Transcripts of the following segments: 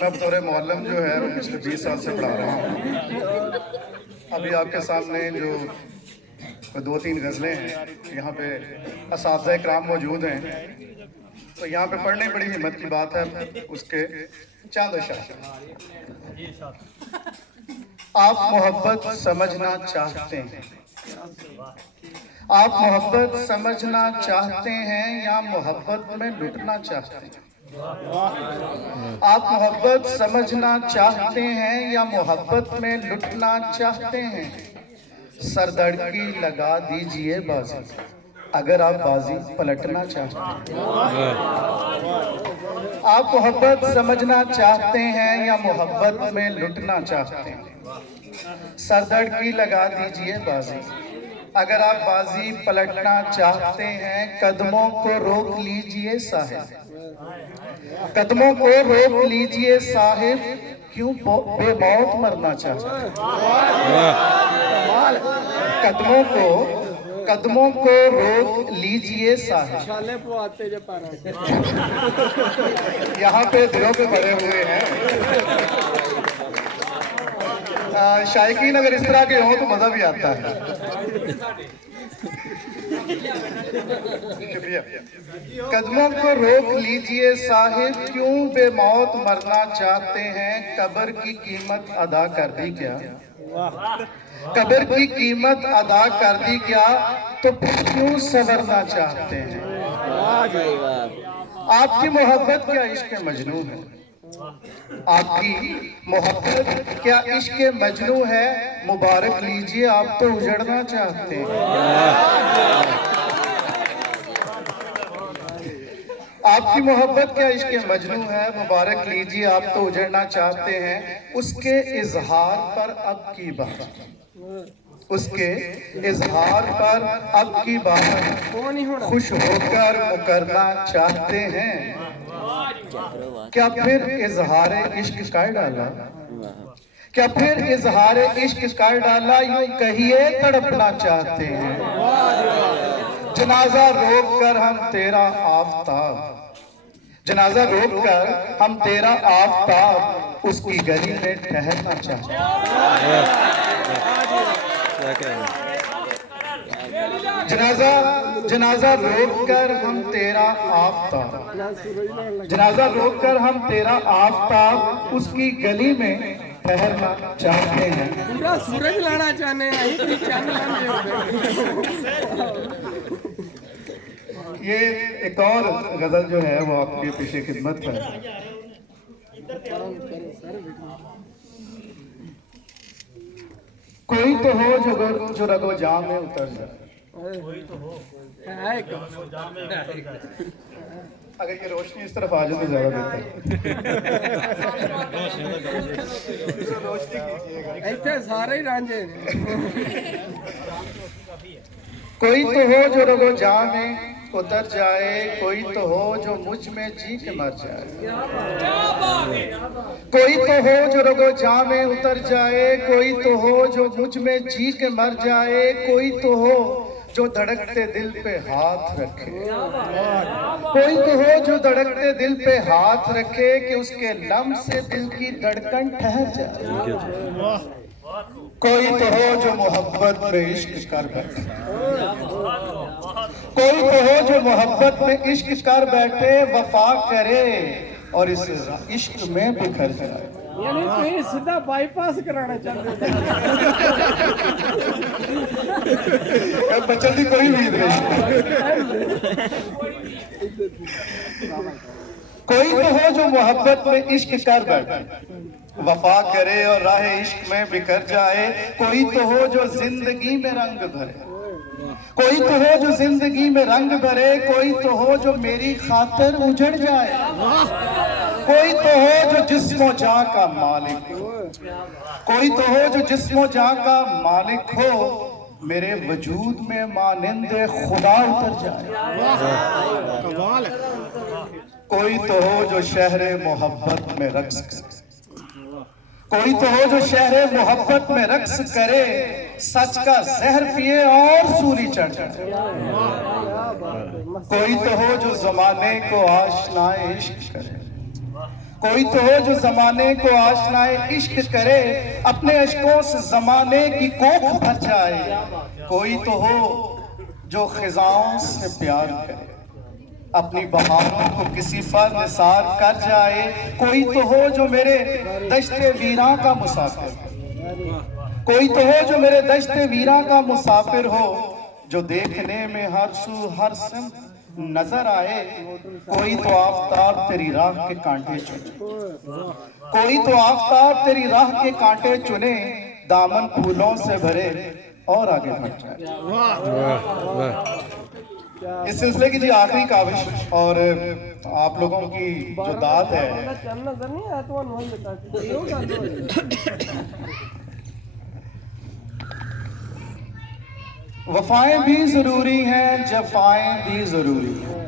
मैं बतौर मौलम जो है पिछले 20 साल से पढ़ा रहा हूँ। अभी आपके सामने जो 2-3 गज़लें हैं, यहाँ पे असातिज़ा इकराम मौजूद हैं, तो यहाँ पे पढ़ने बड़ी हिम्मत की बात है। उसके चंद अशआर। आप मोहब्बत समझना चाहते हैं, आप मोहब्बत समझना चाहते हैं या मोहब्बत में लुटना चाहते हैं? आप मोहब्बत समझना चाहते हैं या मोहब्बत में लुटना चाहते हैं? सरदर्दी लगा दीजिए बाजी, अगर आप बाजी पलटना चाहते हैं। आप मोहब्बत समझना चाहते हैं या मोहब्बत में लुटना चाहते हैं? सरदर्दी लगा दीजिए बाजी, अगर आप बाजी पलटना चाहते हैं। कदमों को रोक लीजिए साहिब, कदमों को रोक लीजिए साहिब, क्यों बेमौत मरना चाहते हैं? कदमों को रोक लीजिए साहिब। यहाँ पे दिलों पे पड़े हुए हैं। शायकीन अगर इस तरह के हो तो मजा भी आता है। शुक्रिया। कदमों को रोक लीजिए साहिब, क्यों बेमौत मरना चाहते हैं? कब्र की कीमत अदा कर दी क्या? कब्र की कीमत अदा कर दी क्या? तो फिर क्यों संवरना चाहते हैं? आपकी मोहब्बत क्या इश्क मजनू है? आपकी मोहब्बत क्या इश्क मजनू है? मुबारक लीजिए, आप तो उजड़ना चाहते हैं। आपकी मोहब्बत क्या इश्क मजनू है? मुबारक लीजिए, आप तो उजड़ना चाहते हैं। उसके इजहार पर अब की बात, उसके इजहार पर अब की बात खुश होकर मुकरना चाहते हैं। क्या फिर इजहार इश्क कर डाला? क्या फिर इजहार इश्क कर डाला? यूं कहिए तड़पना चाहते हैं। जनाजा रोक कर हम तेरा आफताब, जनाजा रोक कर हम तेरा आफताब, उसकी गली में ठहरना चाहते हैं। जनाजा रोक कर हम तेरा आफताब, जनाजा रोक कर हम तेरा आफताब, उसकी गली में ठहरना चाहते हैं। पूरा सूरज लाना चाहते हैं। ये एक और गजल जो है वो आपके पीछे खिदमत है। कोई तो हो जो रगो जाम में उतर जाए। अगर ये रोशनी इस तरफ आ जाए तो ज्यादा बेहतर। रोशनी कीजिएगा, सारे ही रांझे। कोई तो हो जो रगो जाम में उतर जाए, कोई तो हो जो मुझ में जी के मर जाए। कोई तो हो जो रगो जाम में उतर जाए, कोई तो हो जो मुझ में जी के मर जाए। कोई तो हो जो धड़कते दिल पे हाथ रखे, कोई तो हो जो धड़कते दिल पे हाथ रखे, कि उसके लम से दिल की धड़कन ठहर जाए। कोई तो हो जो मोहब्बत में इश्क कर बैठे, कोई तो हो जो मोहब्बत में इश्क कर बैठे, वफा करे और इस इश्क में बिखर जाए। यानी कोई सीधा बाईपास कराना चाहते हैं। बचन की कोई उम्मीद नहीं। कोई तो हो जो मोहब्बत में इश्क कर बैठे, वफा करे और राह इश्क में बिखर जाए। कोई तो हो जो जिंदगी में रंग भरे, कोई तो हो जो जिंदगी में रंग भरे। कोई तो हो जो मेरी खातिर उजड़ जाए। कोई तो हो जो जिस्मो जां का मालिक हो, कोई तो हो जो जिस्मो जां का मालिक हो, मेरे वजूद में मानिंदे खुदा उतर जाए। कोई तो हो जो शहरे मोहब्बत में रक्स करे, कोई तो हो जो शहरे मोहब्बत में रक्स करे। सच का जहर पिए और सूली चढ़ जाए। कोई तो हो जो जमाने को आशनाए इश्क करे, कोई तो हो जो जमाने को आशनाए इश्क करे, अपने अश्कों से जमाने की कोख भर जाए। कोई तो हो जो खिजाओं से प्यार करे, अपनी बहारों को किसी पर निसार कर जाए। कोई तो हो जो मेरे दश्ते वीरां का मुसाफिर, कोई तो हो जो मेरे दश्ते वीरां का मुसाफिर हो, जो देखने में हर सू हर सिमत नजर आए। कोई तो आफ्ताब तेरी राह के कांटे चुने, कोई तो आफ्ताब तेरी राह के कांटे चुने, दामन फूलों से भरे और आगे बढ़ जाए। इस सिलसिले की जी आखिरी काविश और आप लोगों की जो दाद है, वफाएं भी जरूरी हैं, जफाएं भी जरूरी हैं,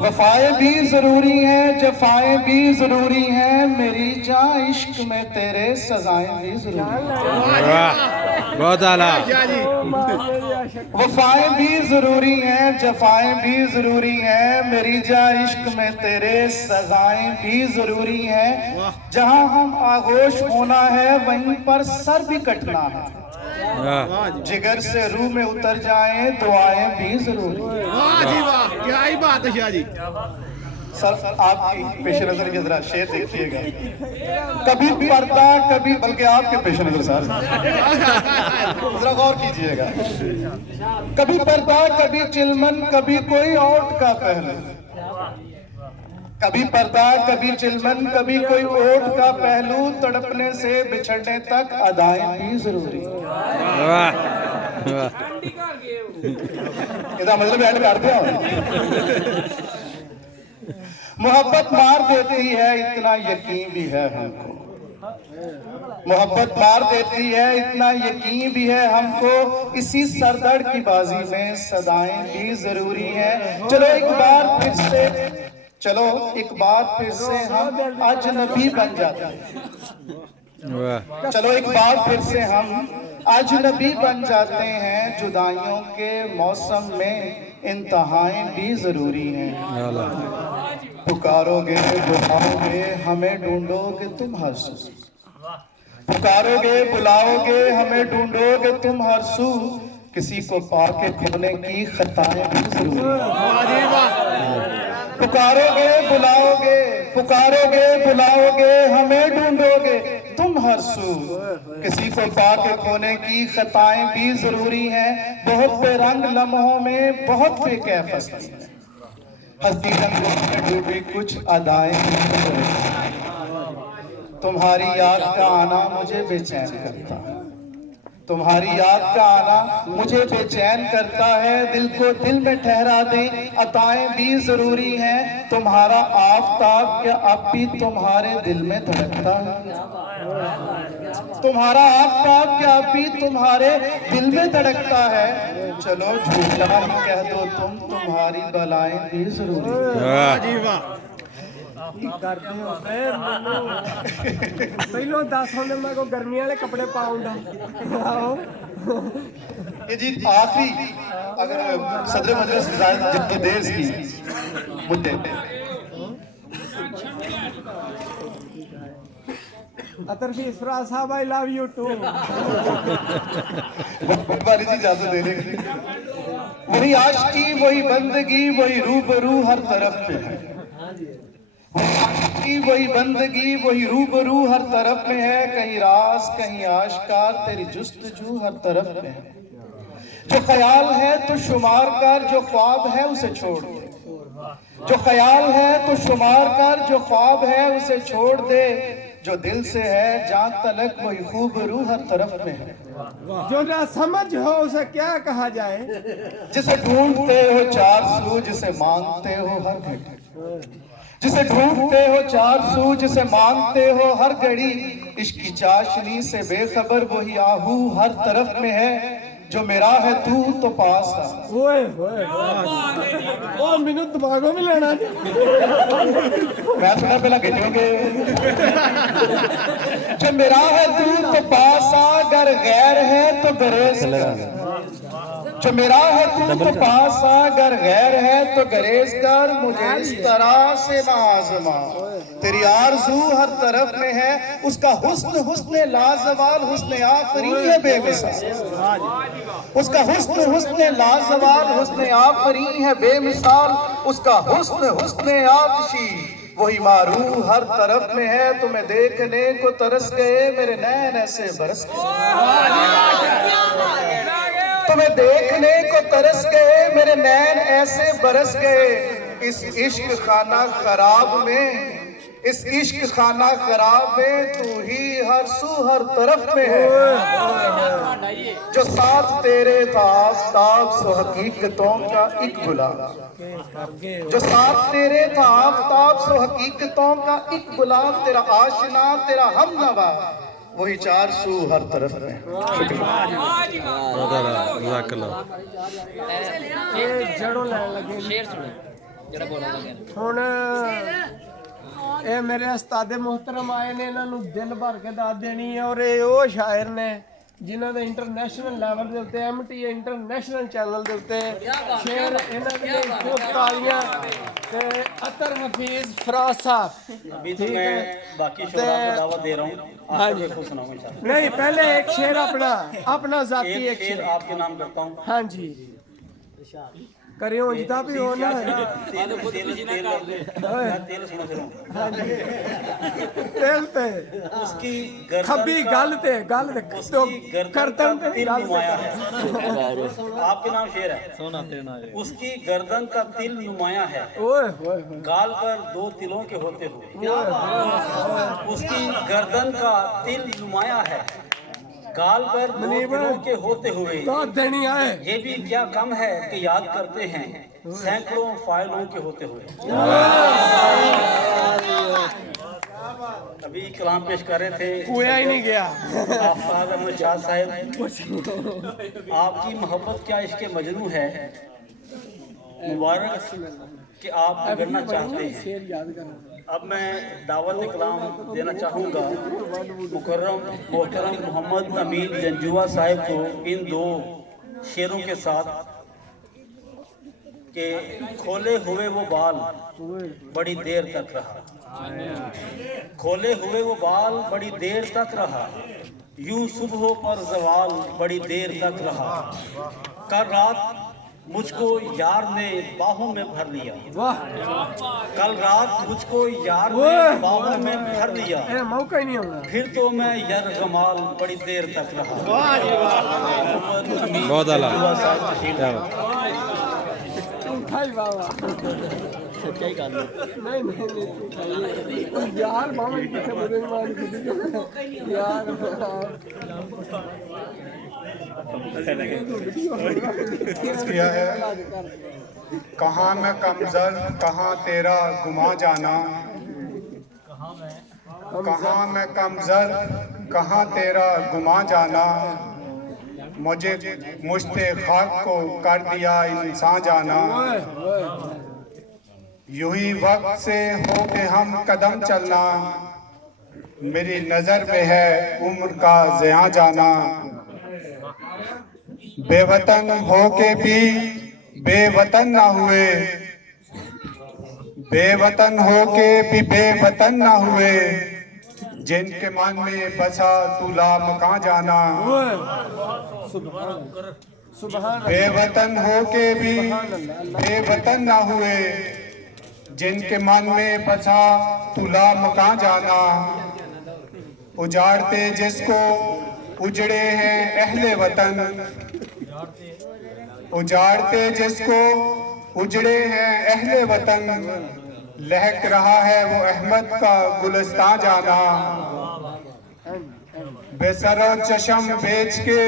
वफाएं भी जरूरी हैं, जफाएं भी जरूरी हैं, मेरी जान इश्क में तेरे सजाएं भी जरूरी हैं। बहुत आला। वफाएं भी जरूरी हैं, जफाएं भी जरूरी हैं, मेरी जान इश्क में तेरे सजाएं भी जरूरी हैं। जहां हम आगोश होना है वहीं पर सर भी कटना है, जिगर से रूह में उतर जाएं दुआएं भी जरूरी। वाह जी वाह, क्या ही बात है शाह जी। सर आपकी पेश नजर के जरा शेर देखिएगा, कभी पर्दा कभी, बल्कि आपके पेश नजर सर जरा गौर कीजिएगा। कभी पर्दा कभी चिलमन, कभी कोई ओट का पहलू, कभी पर्दा कभी चिलमन, कभी कोई ओट का पहलू, तड़पने से बिछड़ने तक अदाएं भी जरूरी। इसका मतलब ऐड कर दिया। मोहब्बत मार देती है इतना यकीन भी है हमको, मोहब्बत मार देती है इतना यकीन भी है हमको, इसी सरदर्द की बाजी में सदाएं भी जरूरी है। चलो एक बार फिर से, चलो एक बार फिर से हम अजनबी बन जाते हैं, चलो एक बार फिर से हम अजनबी बन जाते हैं। जुदाइयों के मौसम में इंतहाएं भी जरूरी हैं। पुकारोगे बुलाओगे हमें ढूंढोगे तुम हर सू, पुकारोगे बुलाओगे हमें ढूंढोगे तुम हर सू, किसी को पाके खोने की खताएं भी जरूरी हैं। पुकारोगे बुलाओगे, पुकारोगे बुलाओगे हमें ढूंढोगे तुम हर सू, किसी को पाके खोने की खताएं भी जरूरी हैं। बहुत बेरंग लम्हों में बहुत बेकैफ हस्ती है, हस्ती रंगों में डूबी कुछ अदाएं। तुम्हारी याद का आना मुझे बेचैन करता है, तुम्हारी याद का आना मुझे बेचैन करता है। दिल को दिल में ठहरा दे अताएं भी जरूरी हैं। तुम्हारा आफताब क्या अब भी तुम्हारे दिल में धड़कता है, तुम्हारा आफताब क्या अब भी तुम्हारे दिल में धड़कता है। चलो झूठा ही कह दो तुम, तुम्हारी बलाएं भी जरूरी हैं। ਪਹਿਲੋਂ ਦੱਸ ਹੁੰਦੇ मैं को गर्मी वाले कपड़े पाऊंगा। ये जी आखिरी अगर सदर मजलिस जितनी देर की मुद्दे अतरफीस फराज साहब आई लव यू टू। वाली जी इजाजत दे रहे, वही आशिकी वही बंदगी वही रूबरू हर तरफ पे है, वही बंदगी वही रूबरू हर तरफ में है। कहीं राज कहीं आशकार तेरी जुस्तजू हर तरफ में है। जो ख्याल है तो शुमार कर, जो ख्वाब है उसे छोड़ दे, जो ख्याल है तो शुमार कर, जो ख्वाब है उसे छोड़ दे। जो दिल से है जान तलक वही खूबरू हर तरफ में है। जो ना समझ हो उसे क्या कहा जाए, जिसे ढूंढते हो चार सू जिसे मांगते हो हर घड़ी, जिसे ढूंढते हो चार सू जिसे मांगते हो हर घड़ी। इश्क की चाशनी से बेखबर वही आहू हर तरफ में है। जो मेरा है तू तो पास आ, ओए ओए ओ मैनू दिमागों में लेना मैं सुना पहला गिटोगे। जो मेरा है तू तो पास आ, अगर गैर है तो गरेज कर। जो मेरा है तू तो पास आ, अगर गैर है तो गरेज कर, मुझे इस तरह से आजमा। तेरी आरज़ू हर तरफ में है, उसका हुस्न हुस्न लाजवाल, हुस्न आफरी है बेमिसाल। उसका हुस्न हुस्न लाजवाल, हुस्न आफरी है बेमिसाल। उसका हुस्न हुस्न आतिशी, वही मारू हर तरफ में है। तुम्हें देखने को तरस गए मेरे नैन ऐसे बरस गए। तुम्हें देखने को तरस गए मेरे नैन ऐसे बरस गए। इस इश्क खाना खराब में, इस इश्क खाना खराब में तू ही हर सू हर तरफ में है। जो साथ तेरे था आफताब सो हकीकतों का एक गुलाब। जो साथ तेरे था आफताब सो हकीकतों का एक गुलाब। तेरा आशना तेरा हमनवा, वही चार सू हर तरफ में। ਹੁਣ ਇਹ ਮੇਰੇ ਉਸਤਾਦੇ ਮੁਹਤਰਮ ਆਏ ਨੇ, ਇਹਨਾਂ ਨੂੰ ਦਿਲ ਭਰ ਕੇ ਦਾਤ ਦੇਣੀ ਹੈ। ਔਰ ਇਹ ਉਹ ਸ਼ਾਇਰ ਨੇ ਜਿਨ੍ਹਾਂ ਦੇ ਇੰਟਰਨੈਸ਼ਨਲ ਲੈਵਲ ਦੇ ਉੱਤੇ MTA ਇੰਟਰਨੈਸ਼ਨਲ ਚੈਨਲ ਦੇ ਉੱਤੇ ਸ਼ੇਰ ਇਹਨਾਂ ਦੇ ਖੂਬ ਤਾਲੀਆਂ ਤੇ ਅਤਰ ਹਫੀਜ਼ फराज साहब। अभी तो मैं बाकी शोरा को दावत दे रहा हूँ, आपको खुद सुनाऊंगा इंशाल्लाह। नहीं, पहले एक शेर अपना जाती एक शेर आपके नाम करता हूँ। हाँ जी, करियो जिता भी हो ना। तेल सुनो फिर। हाँ जी, तेल ते उसकी खब्बी गल ते तो करतन ते तिल नुमाया है। आपके नाम शेर है। उसकी गर्दन का तिल नुमाया है, ओए होए गाल पर दो तिलों के होते हुए। उसकी गर्दन का तिल नुमाया है, गाल पर दो तिलों के होते हुए। तो देनी आए ये भी क्या कम है कि याद करते हैं सैकड़ों फाइलों के होते हुए। अभी कलाम पेश कर रहे थे, कोया ही नहीं गया। आफताब अहमद शाह साहब, आपकी मोहब्बत क्या इश्क मजनू है, मुबारक कि आप बिगड़ना चाहते हैं। शेर याद करना। अब मैं दावत कलाम देना चाहूँगा मुकर्रम मोहतरम मोहम्मद अमीन जंजुआ साहिब को इन दो शेरों के साथ कि खोले हुए वो बाल बड़ी देर तक रहा। खोले हुए वो बाल बड़ी देर तक रहा, यूं सुबह पर जवाल बड़ी देर तक रहा। कल रात मुझको यार ने बाहों में भर लिया। वाह, कल रात मुझको यार ने बाहों में भर लिया। मौका ही नहीं होगा। फिर तो मैं यरगमाल बड़ी देर तक रहा। बहुत आला। भाई बाबा सच्चाई का नहीं यार मामा जी पीछे बदल मार यार किया है। कहाँ मैं कमजर कहाँ तेरा गुमा जाना, कहाँ मैं कमजर कहाँ तेरा गुमा जाना। मुझे मुश्ते खाक को कर दिया इंसान जाना। यूं ही वक्त से होके हम कदम चलना, मेरी नजर में है उम्र का ज़िया जाना। बेवतन होके भी बेवतन ना हुए, बेवतन होके भी बेवतन ना हुए। जिनके मन में बसा तुला मकां जाना। बेवतन होके भी बेवतन ना हुए, जिनके मन में बसा तुला मकां जाना। उजाड़ते जिसको उजड़े हैं अहले वतन, उजाड़ते जिसको उजड़े हैं अहले वतन। लहक रहा है वो अहमद का गुलिस्तान जाना। बेसरो चशम बेच के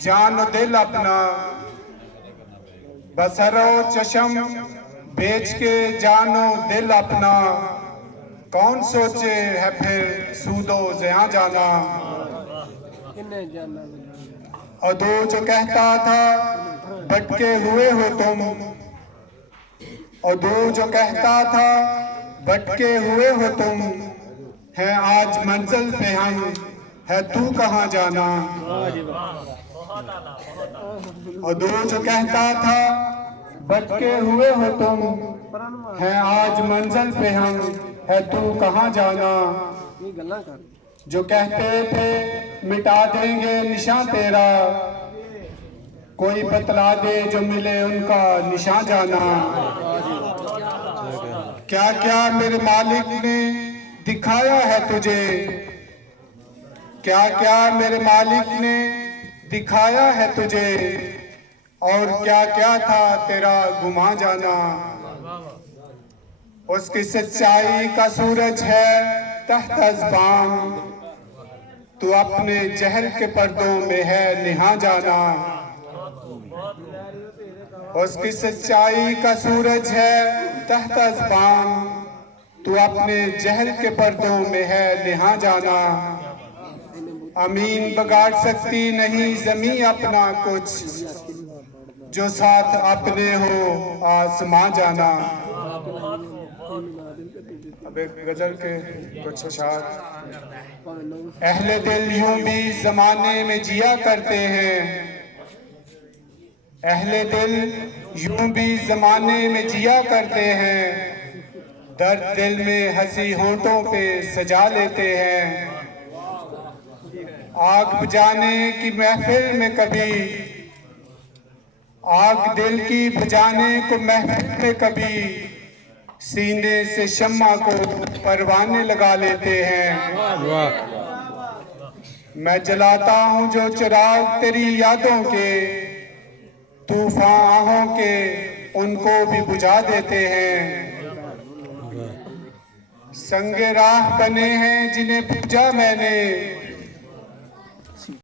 जान दिल अपना, बसरो चशम बेच के जानो दिल अपना। कौन सोचे है फिर सूदो ज़िया जाना। और दो जो कहता था भटके हुए हो तुम, और दो जो कहता था भटके हुए हो तुम। है आज मंजिल पे हम, है तू कहाँ जाना। और दो जो कहता था भटके हुए हो तुम, है आज मंजिल पे हम, है तू कहाँ जाना। ये गल्ला कर जो कहते थे मिटा देंगे निशान तेरा, कोई बतला दे जो मिले उनका निशान जाना। क्या क्या मेरे मालिक ने दिखाया है तुझे, क्या क्या मेरे मालिक ने दिखाया है तुझे, और क्या क्या था तेरा गुमा जाना। उसकी सच्चाई का सूरज है तहत अज़बान, तू अपने जहल के पर्दों में है निहा जाना। उसकी सच्चाई का सूरज है तहत अज़बान, तू अपने जहल के पर्दों में है निहा जाना। अमीन बिगाड़ सकती नहीं ज़मीं अपना कुछ, जो साथ अपने हो आसमां जाना। अब एक गजल के कुछ अशार। अहले दिल यूं भी जमाने में जिया करते हैं, अहले दिल यूं भी जमाने में जिया करते हैं, दर्द दिल में हंसी होंठों पे सजा लेते हैं। आग बुझाने की महफिल में कभी, आग दिल की बुझाने को महफिल में कभी, सीने से शम्मा को परवाने लगा लेते हैं। मैं जलाता हूँ जो चिराग तेरी यादों के, तूफान आहों के उनको भी बुझा देते हैं। संगे राह बने हैं जिन्हें पूजा मैंने,